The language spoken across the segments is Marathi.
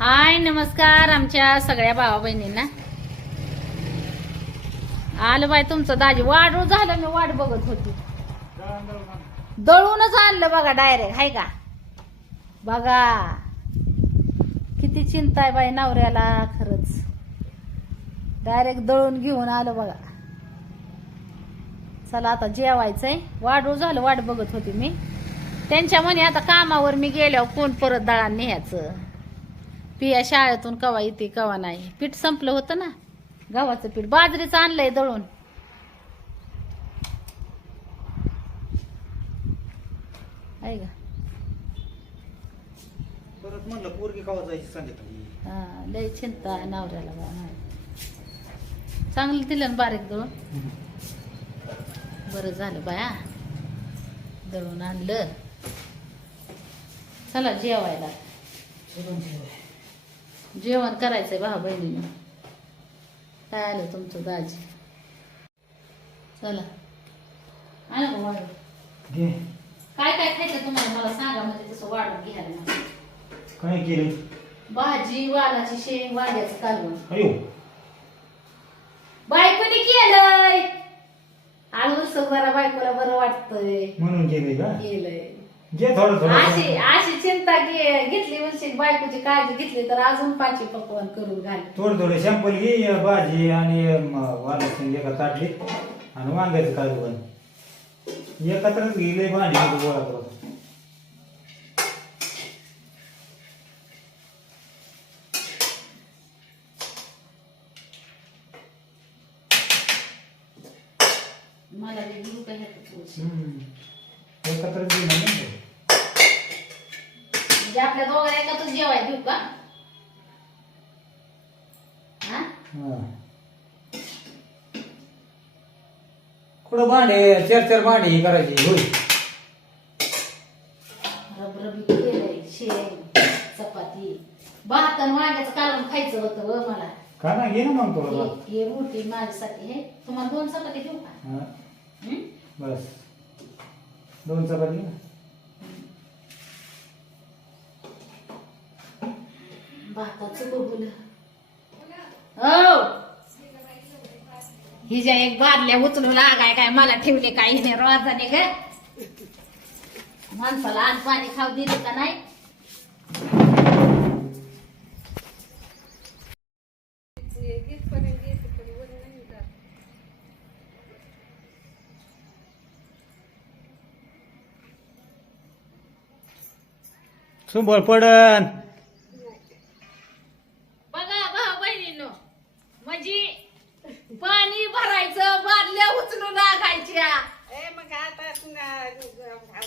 हाय नमस्कार आमच्या सगळ्या भावा बहिणींना आलं बाय तुमचं दाजी. वाढू झालं मी वाट बघत होती. दळूनच आणलं बघा डायरेक्ट हाय का? बघा. किती चिंता आहे बाई नवऱ्याला खरंच. डायरेक्ट दळून घेऊन आलं बघा. चला आता जेवायचंय. वाढू झालं वाट बघत होती मी. त्यांच्या म्हणे आता कामावर मी गेल्यावर कोण परत दळा न्यायचं? पिया शाळेतून कवा येते कवा नाही. पीठ संपलं होतं ना? गव्हाचं पीठ. बाजरीचं आणलंय दळून. आहे का? परत म्हणलं पोरगी कवा जायची सांगितलं? हा लय चिंता आहे नवऱ्याला बा नाही. चांगलं दिलं ना बारीक दळून. बरं झालं बाया. दळून आणलं. चला जेवायला. जेवण करायचंय भाऊ बहिणीने. काय आलं तुमचं दाजी चला. आलं का वाढून? घे. काय काय खायचं तुम्हाला? मला सांगा म्हणजे तसं वाढून घ्यायला. काय केलं? भाजी वालाची शेंग वाड्याचं कालवण. अयो. बायकोनी केलंय. आळू जरा बायकोला बरं वाटतंय. म्हणून केलंय का? केलंय. घे थोडं अशी थोडं. अशी चिंता घे घेतली म्हणजे बायकोची काळजी घेतली तर अजून पाची पकवान करून घाल. थोडं थोडं. शॅम्पल घे भाजी आणि वाला एका ताटली आणि वांग्याचं कालवण एकत्रच गेले भाजी गोळा करत मला ते गुरु काय ह्यातच होतं. एकत्रच घे म्हणजे आपल्या दोघांना एकातच जेवाय देऊ का? हा? कुठं भांडे चार चार भांडे हे करायची होय. रबरबी केलंय शेंग चपाती. भात आणि वांग्याचं कालवण खायचं होतं व मला. का ना घे ना मग थोडं भात. हे हे रोटी माझ्यासाठी. हे तुम्हाला दोन चपाती देऊ का? हं? बस. दोन चपाती. भाताचं बघून हो. ही ज्या एक बादल्या उचलू लागाय काय मला ठेवले काय हिने रोजाने ग? माणसाला आण पाणी खाऊ दिले का नाही? सुंबळ पडन. बघा भाऊ बहिणीनो. म्हणजे पाणी भरायचं बादल्या उचलू लागायच्या ए मग आता तुला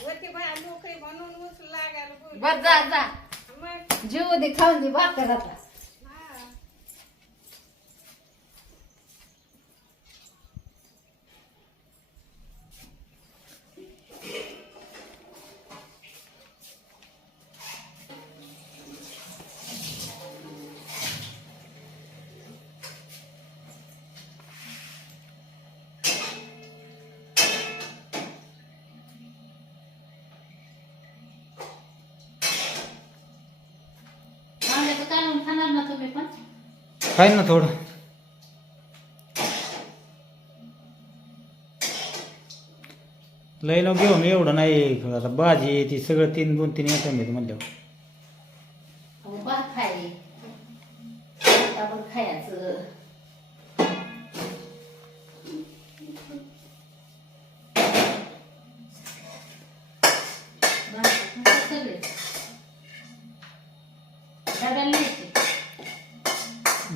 वरती बाया लोक म्हणून उचल लागायला बोल. बर जा जा. मग? जीव दे खाऊन दे भाकर आता खाणार ना तुम्ही पण. काय ना थोडं. घेऊन एवढं नाही आता भाजी ती सगळं तीन दोन तीन येतं मी म्हणल्यावर. अहो, भात खाय. आपण खायचं.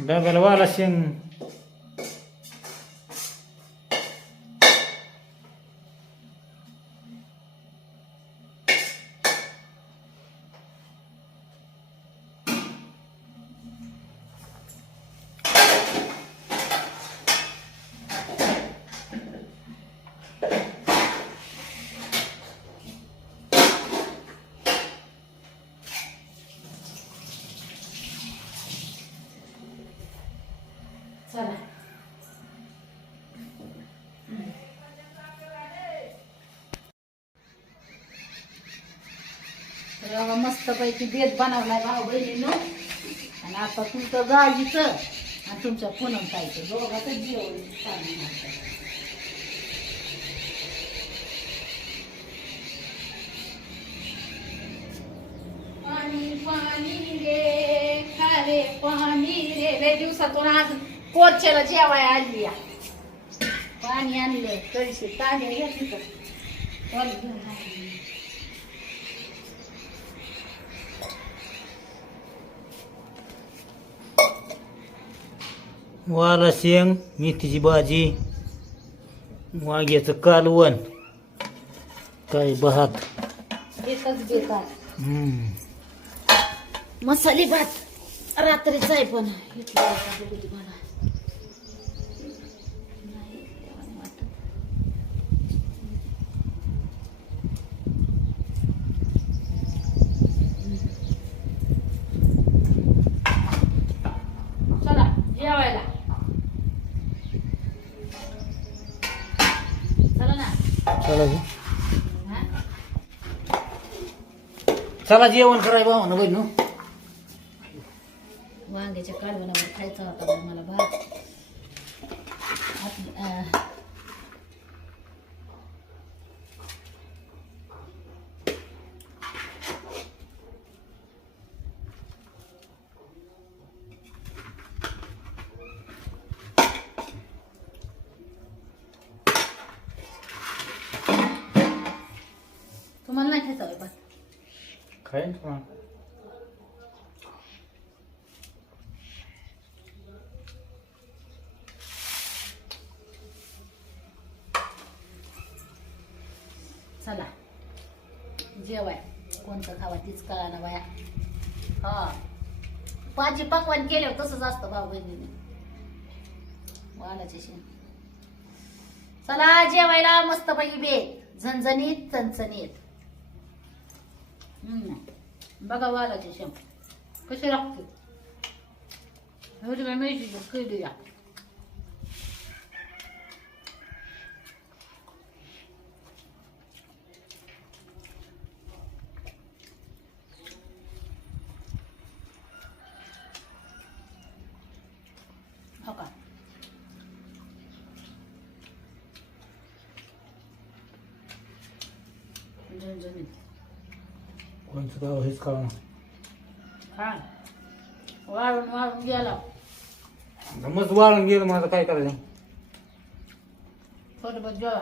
डब्याला वाला शेंग चला तर मस्तपैकी बेत बनवलाय भाऊ बहिणीनं. आणि आता तुमचं गाजीचं आणि तुमच्या पुनम ताईचं. दोघाचं जेवण चालू आहे. पाणी पाणी रे पाणी रे. दिवसातून आज कोरच्याला जेवाय आली या. पाणी आणलं कळशी तांदे घेतली तर कॉल घेऊन आली. वाला शेंग मेथीची भाजी वांग्याचं कालवण काय भात एकच बेकार हम्म. मसाले भात रात्रीचा आहे पण इथलं आता बघू दे चला जी. चला जेवण कराय भाऊ बहिणू वांग्याच्या कालवणावर खायचा होता बा मला भात आपली, अं, तुम्हाला नाही खायचा होय भात खाईन का? चला जेवाय कोणतं खावा तीच कळा ना बाया हा पाजी पकवान केले तसंच असतं भाऊ बहिणीने वालाचे शेण चला जेवायला मस्त पैकी बेत झणझणीत चणचणीत हम्म. बघा वालाचे शेण कसे लागते हिरव्या मिरची केली या हो का झणझणीत कोणचं गाव हेच कळा हा. वाळून वाळून गेला. मस्त वाळून गेलं माझं काय करायचं? थोडं जेवा.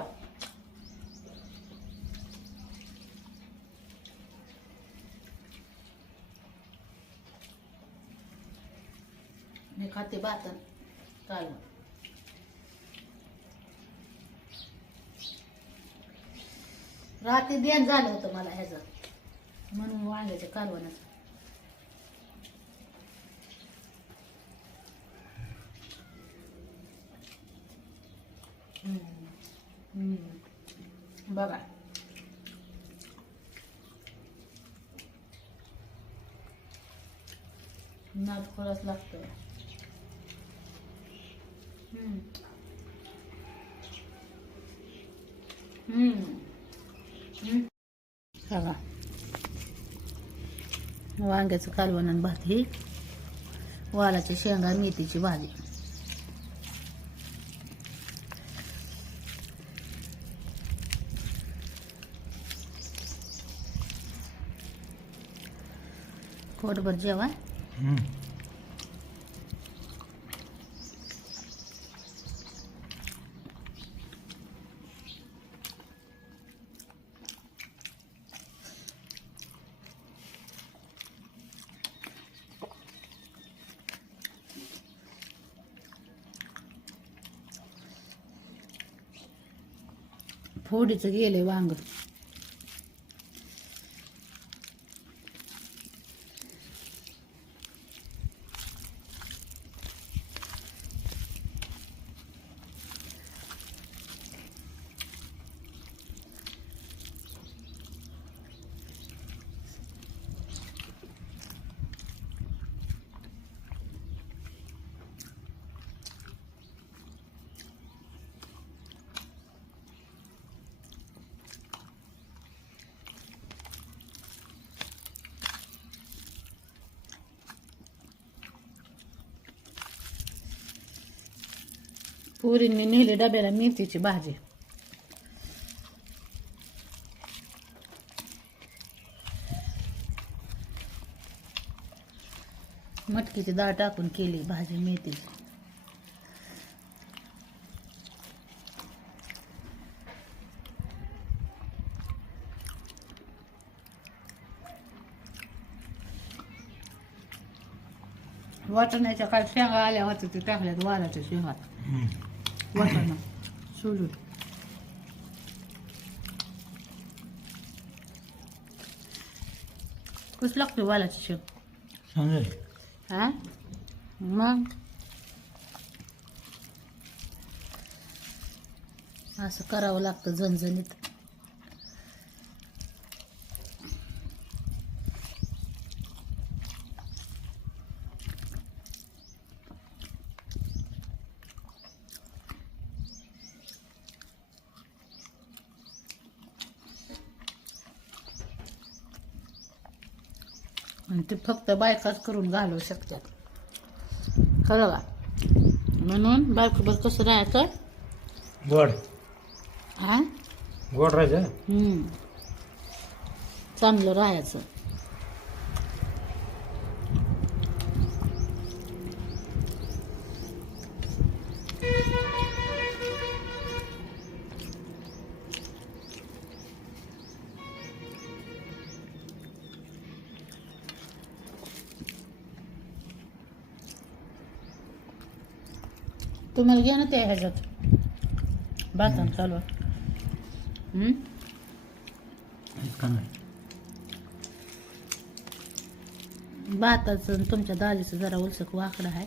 मी खाते भात चालू रात्री ध्यान झालं होतं मला ह्याचं. म्हणून वांग्याच्या कालवणाचं बघा नाद खोलाच लागतो हम्म. हम्म. बघा वांग्याचं कालवण आणि भात ही वालाच्या शेंगा मेथीची भाजी. पोटभर जेवण? फोडीचं गेले वांग. पुरींनी नेली डब्याला मेथीची भाजी मटकीची डाळ टाकून केली भाजी मेथीची वाटण्याच्या काय शेंगा आल्या होत्या ते टाकल्यात वाराच्या शेंगा वाटाणा. सोडून कसं लागतं वालाची शेंग समजेल हा? मग? असं करावं लागतं झणझणीत. आणि ते फक्त बायकाच करून घालवू शकतात. खरं का? म्हणून बायकोबर कसं राहायचं? गोड. हा गोड राहायचं? हम्म. चांगलं राहायचं. तुम्हाला घ्या ना त्या ह्याच्यात. बाथान चालू भाताचं तुमच्या डाळीचं जरा उलसक वाकडं आहे.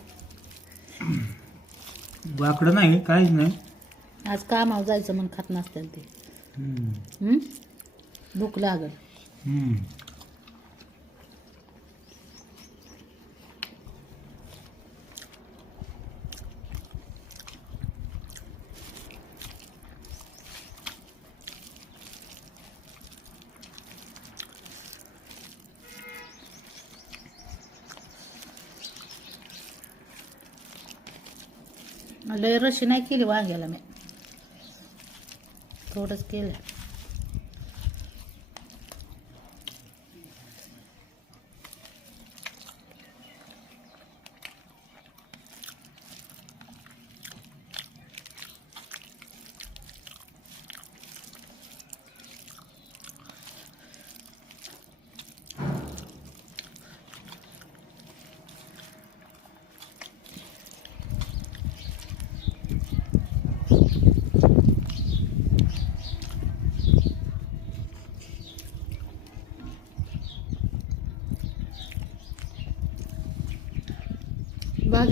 वाकडं नाही काहीच नाही. आज कामावर जायचं म्हणून खात नसतील ते? भूक लागल. लय रशी नाही केली वांग्याला मी. थोडंच केलं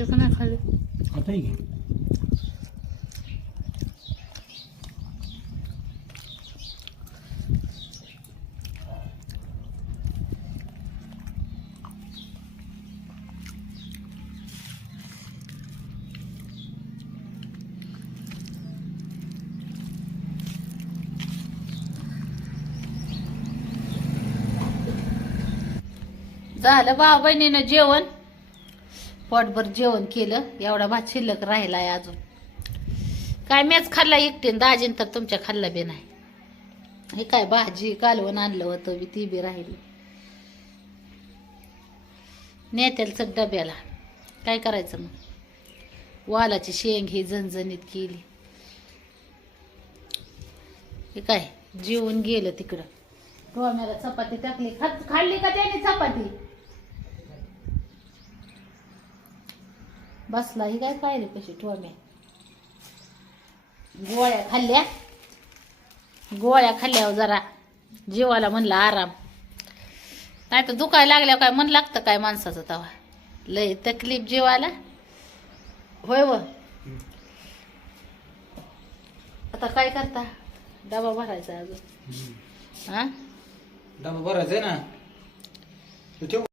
भाजी का नाही खाली आता आहे की झालं भाऊ बहिणीनं जेवण पोटभर जेवण केलं एवढा भात शिल्लक राहिला आहे अजून. काय मॅच खाल्ला एकटेन दाजीन तर तुमच्या खाल्ला बी नाही. हे काय भाजी कालवण आणलं होतं बी ती बी राहिली. नेत्याला चक डब्याला. काय करायचं मग? वालाची शेंग ही झणझणीत केली. हे काय? जेवून गेलं तिकडं. टोम्याला चपाती टाकली. खा खाल्ली का त्याने चपाती? बसला ही काय पाहिली कशी टोम्या गोळ्या खाल्ल्या. गोळ्या खाल्ल्यावर जरा जीवाला म्हणलं आराम. नाही तर दुखायला लागल्यावर काय मन लागतं काय माणसाचं तवा. लय तकलीफ जीवाला. होय व. आता काय करता? डबा भरायचा अजून. हा? डबा भरायचं ना?